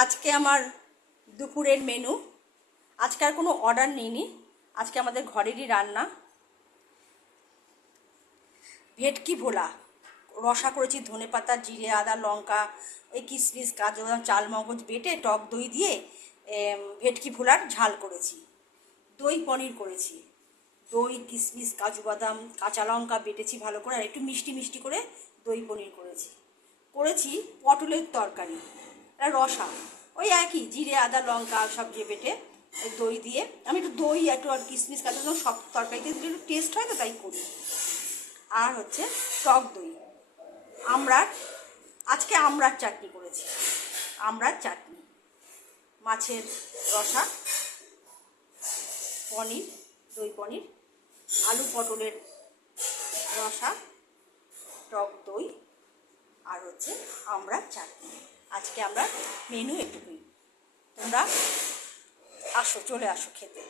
আজকে আমার দুপুরের মেনু। আজকে আর কোনো অর্ডার নিইনি, আজকে আমাদের ঘরেরই রান্না। ভেটকি ভোলা রসা করেছি, ধনেপাতা, জিরে, আদা, লঙ্কা, এই কিশমিশ, কাজু বাদাম, চালমগজ বেটে টক দই দিয়ে ভেটকি ভোলার ঝাল করেছি। দই পনির করেছি, দই, কিশমিশ, কাজু বাদাম, কাঁচা লঙ্কা বেটেছি ভালো করে, আর একটু মিষ্টি মিষ্টি করে দই পনির করেছি। করেছি পটলের তরকারি, রসা, ওই একই জিরে, আদা, লঙ্কা সব যে বেটে দই দিয়ে, আমি একটু দই একটু আর কিশমিশ, কাজু বাদাম সব তরকারিতে দিলে একটু টেস্ট হয় তো, তাই করি। আর হচ্ছে টক দই, আমড়ার, আজকে আমড়ার চাটনি করেছি, আমড়ার চাটনি, মাছের রসা, পনির, দই পনির, আলু পটলের রসা, টক দই, আর হচ্ছে আমড়ার চাটনি। আজকে আমরা মেনু এটুকুই। তোমরা আসো, চলে আসো খেতে।